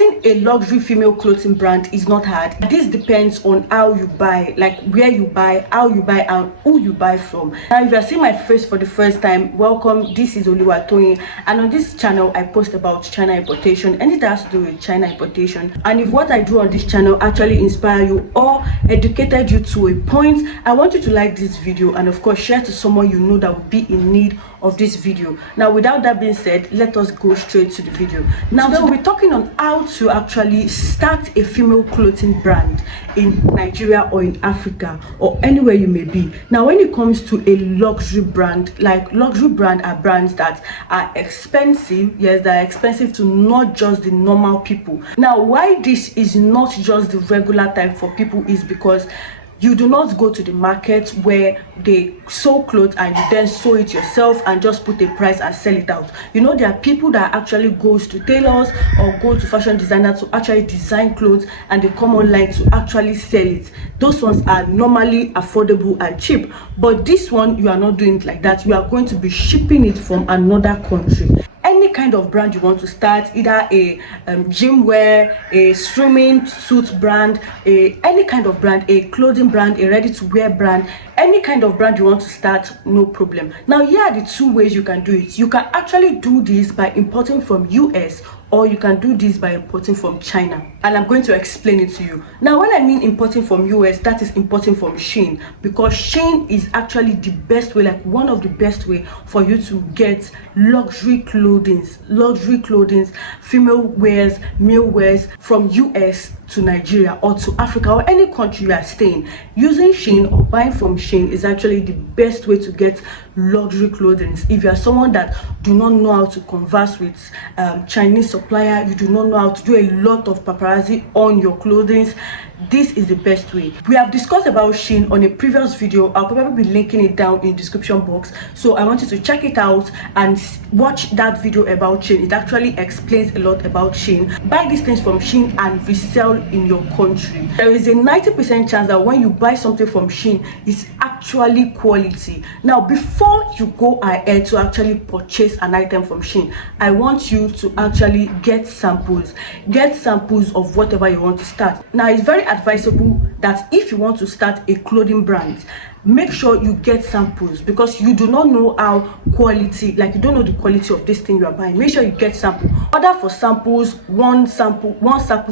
Starting a luxury female clothing brand is not hard. This depends on how you buy, like where you buy, how you buy, and who you buy from. Now, if you are seeing my face for the first time, welcome. This is Oluwatoyin, and on this channel I post about China importation, anything that has to do with China importation. And if what I do on this channel actually inspire you or educated you to a point, I want you to like this video and of course share to someone you know that will be in need of this video. Now, without that being said, let us go straight to the video. Now, today we're talking on how to actually start a female clothing brand in Nigeria or in Africa or anywhere you may be. Now, when it comes to a luxury brand, like luxury brand are brands that are expensive. Yes, they're expensive to not just the normal people. Now, why this is not just the regular type for people is because you do not go to the market where they sew clothes and you then sew it yourself and just put a price and sell it out. You know, there are people that actually goes to tailors or go to fashion designers to actually design clothes and they come online to actually sell it. Those ones are normally affordable and cheap, but this one you are not doing it like that. You are going to be shipping it from another country. Any kind of brand you want to start, either a gym wear, a swimming suit brand, any kind of brand, a clothing brand, a ready-to-wear brand, any kind of brand you want to start, no problem. Now, here are the two ways you can do it. You can actually do this by importing from US, or you can do this by importing from China, and I'm going to explain it to you. Now, when I mean importing from US, that is importing from Shein, because Shein is actually the best way, like one of the best way for you to get luxury clothing, female wears, male wears from US to Nigeria or to Africa or any country you are staying. Using Shein or buying from Shein is actually the best way to get luxury clothing. If you are someone that do not know how to converse with Chinese supplier, you do not know how to do a lot of paparazzi on your clothing, this is the best way. We have discussed about Shein on a previous video. I'll probably be linking it down in the description box, so I want you to check it out and watch that video about Shein. It actually explains a lot about Shein. Buy these things from Shein and resell in your country. There is a 90% chance that when you buy something from Shein, it's actually quality. Now, before you go ahead to actually purchase an item from Shein, I want you to actually get samples of whatever you want to start. Now, it's very advisable that if you want to start a clothing brand, make sure you get samples, because you do not know how quality, like you don't know the quality of this thing you are buying. Make sure you get sample. Order for samples, one sample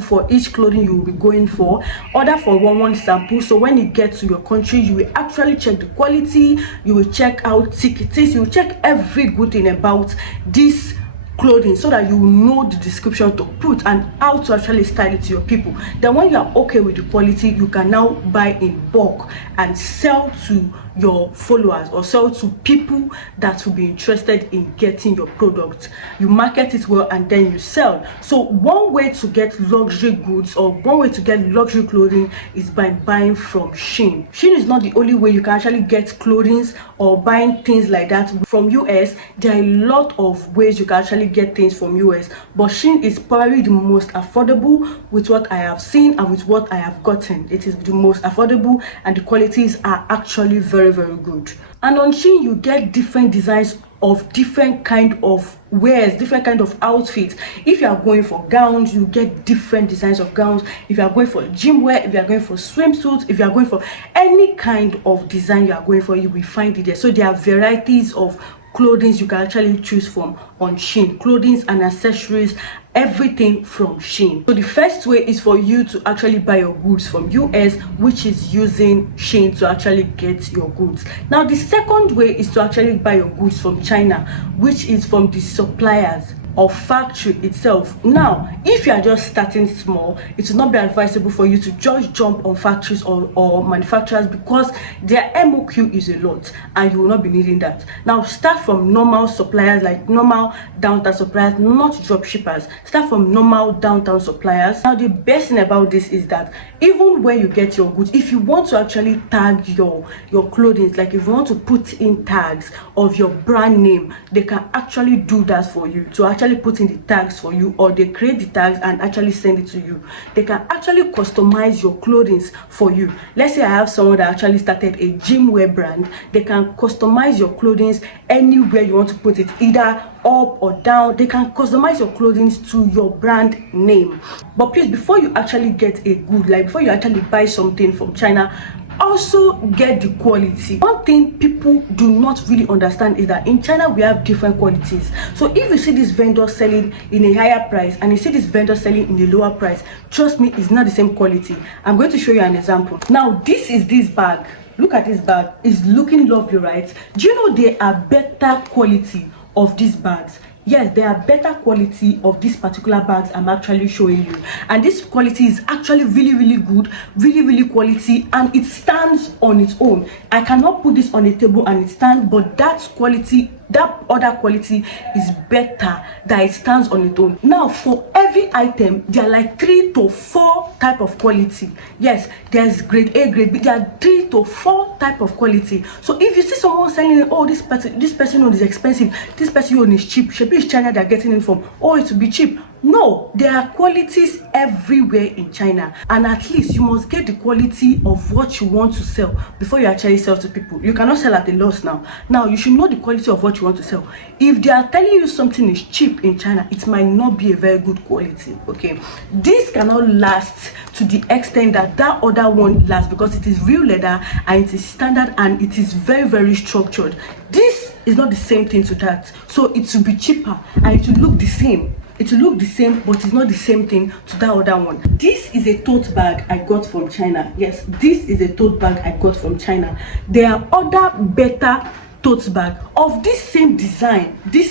for each clothing you will be going for. Order for one sample, so when it gets to your country, you will actually check the quality, you will check how thick it is, you will check every good thing about this clothing, so that you will know the description to put and how to actually style it to your people. Then when you are okay with the quality, you can now buy in bulk and sell to your followers or sell to people that will be interested in getting your product. You market it well and then you sell. So one way to get luxury goods or one way to get luxury clothing is by buying from Shein. Shein is not the only way you can actually get clothing or buying things like that from US. There are a lot of ways you can actually get things from US, but Shein is probably the most affordable with what I have seen and with what I have gotten. It is the most affordable and the qualities are actually very good. And on Shein, you get different designs of different kind of wears, different kind of outfits. If you are going for gowns, you get different designs of gowns. If you are going for gym wear, if you are going for swimsuits, if you are going for any kind of design you are going for, you will find it there. So there are varieties of clothing you can actually choose from on Shein. Clothing and accessories, everything from Shein. So the first way is for you to actually buy your goods from US, which is using Shein to actually get your goods. Now, the second way is to actually buy your goods from China, which is from the suppliers or factory itself. Now, if you are just starting small, it will not be advisable for you to just jump on factories or manufacturers, because their MOQ is a lot and you will not be needing that. Now, start from normal suppliers, like normal downtown suppliers, not drop shippers. Start from normal downtown suppliers. Now, the best thing about this is that even when you get your goods, if you want to actually tag your clothing, like if you want to put in tags of your brand name, they can actually do that for you to actually actually put in the tags for you, or they create the tags and actually send it to you. They can actually customize your clothing for you. Let's say I have someone that actually started a gym wear brand. They can customize your clothing anywhere you want to put it, either up or down. They can customize your clothing to your brand name. But please, before you actually get a good, like before you actually buy something from China, also get the quality. One thing people do not really understand is that in China we have different qualities. So if you see this vendor selling in a higher price and you see this vendor selling in a lower price, trust me, it's not the same quality. I'm going to show you an example. Now this is this bag. Look at this bag. It's looking lovely, right? Do you know there are better quality of these bags? Yes, there are better quality of these particular bags I'm actually showing you, and this quality is actually really good, really quality, and it stands on its own. I cannot put this on a table and it stands, but that quality, that other quality is better, that it stands on its own. Now for every item there are like 3 to 4 type of quality. Yes, there's grade A, grade B. There are 3 to 4 type of quality. So if you see someone selling, oh, this person own is expensive, this person own is cheap, should be China they're getting it from, oh, it will be cheap. No, there are qualities everywhere in China, and at least you must get the quality of what you want to sell before you actually sell to people. You cannot sell at a loss now. Now you should know the quality of what you want to sell. If they are telling you something is cheap in China, it might not be a very good quality. Okay, this cannot last to the extent that that other one lasts, because it is real leather and it is standard and it is very structured. This is not the same thing to that, so it will be cheaper and it will look the same. It will look the same, but it's not the same thing to that other one. This is a tote bag I got from China. Yes, this is a tote bag I got from China. There are other better tote bag of this same design. There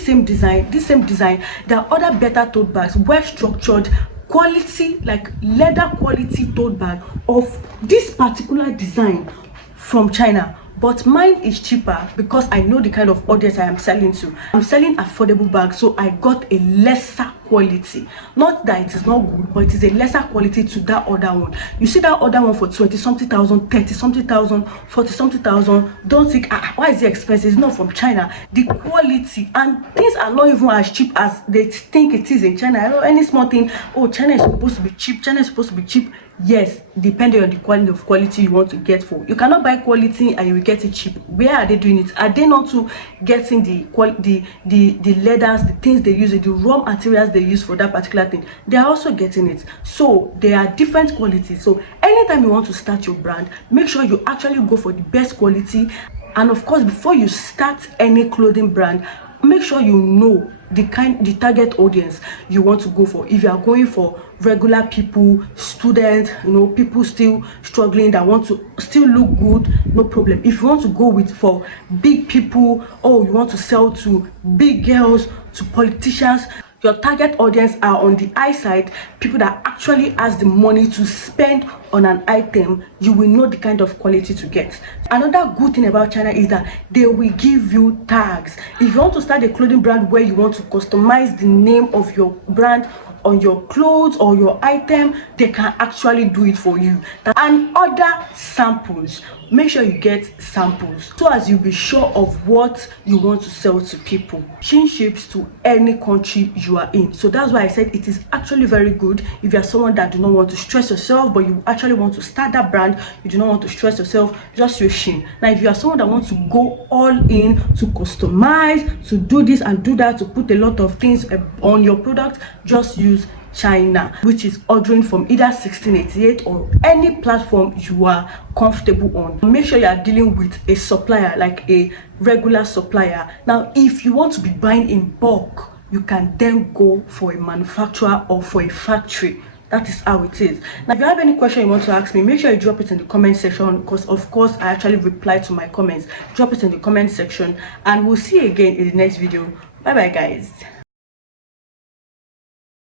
are other better tote bags, well structured, quality, like leather quality tote bag of this particular design from China. But mine is cheaper because I know the kind of audience I am selling to. I'm selling affordable bags, so I got a lesser quality. Not that it is not good, but it is a lesser quality to that other one. You see that other one for 20-something thousand, 30-something thousand, 40-something thousand. Don't think, why is it expensive? It's not from China. The quality and things are not even as cheap as they think it is in China. I know any small thing, oh, China is supposed to be cheap. China is supposed to be cheap. Yes, depending on the kind of quality you want to get for. You cannot buy quality and you will get it cheap. Where are they doing it? Are they not to getting the leathers, the things they use, the raw materials they use for that particular thing? They are also getting it. So there are different qualities. So anytime you want to start your brand, make sure you actually go for the best quality. And of course, before you start any clothing brand, make sure you know the target audience you want to go for. If you are going for regular people, students, people still struggling that want to still look good, no problem. If you want to go for big people, or you want to sell to big girls, to politicians, your target audience are on the high side, people that actually has the money to spend on an item. You will know the kind of quality to get. Another good thing about China is that they will give you tags. If you want to start a clothing brand where you want to customize the name of your brand on your clothes or your item, they can actually do it for you. And other samples, make sure you get samples so as you'll be sure of what you want to sell to people. Change shapes to any country you are in. So that's why I said it is actually very good if you are someone that do not want to stress yourself, but you actually want to start that brand. You do not want to stress yourself, just use Shein. Now if you are someone that wants to go all in, to customize, to do this and do that, to put a lot of things on your product, just use China, which is ordering from either 1688 or any platform you are comfortable on. Make sure you are dealing with a supplier, like a regular supplier. Now if you want to be buying in bulk, you can then go for a manufacturer or for a factory. That is how it is. Now if you have any question you want to ask me, make sure you drop it in the comment section, because of course I actually reply to my comments. Drop it in the comment section and we'll see you again in the next video. Bye bye guys.